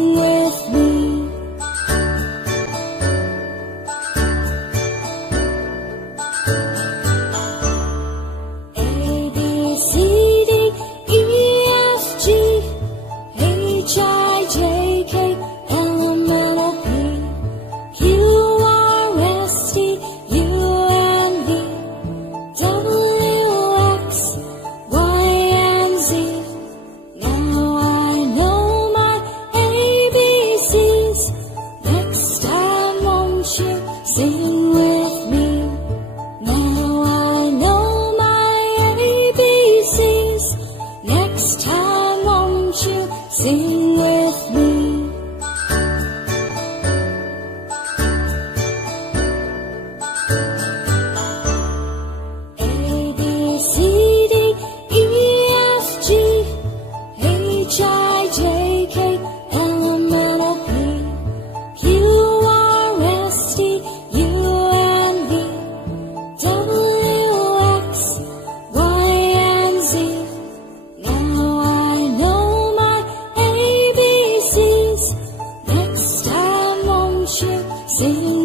Sing with me. A, B, C, D, E, F, G, H, I, J, K, L, M, N, O, P, Q, R, S, T, U, and V, W, X, Y, and Z. Now I know my ABCs. Next time won't you sing with me? Now I know my ABCs. Next time won't you sing with me? A, B, C, D, E, F, G, H, I, J, K, L, M, N, O, P, Q, R, S, T, U, and V, W, X, Y, and Z. Now I know my ABCs. Next time won't you sing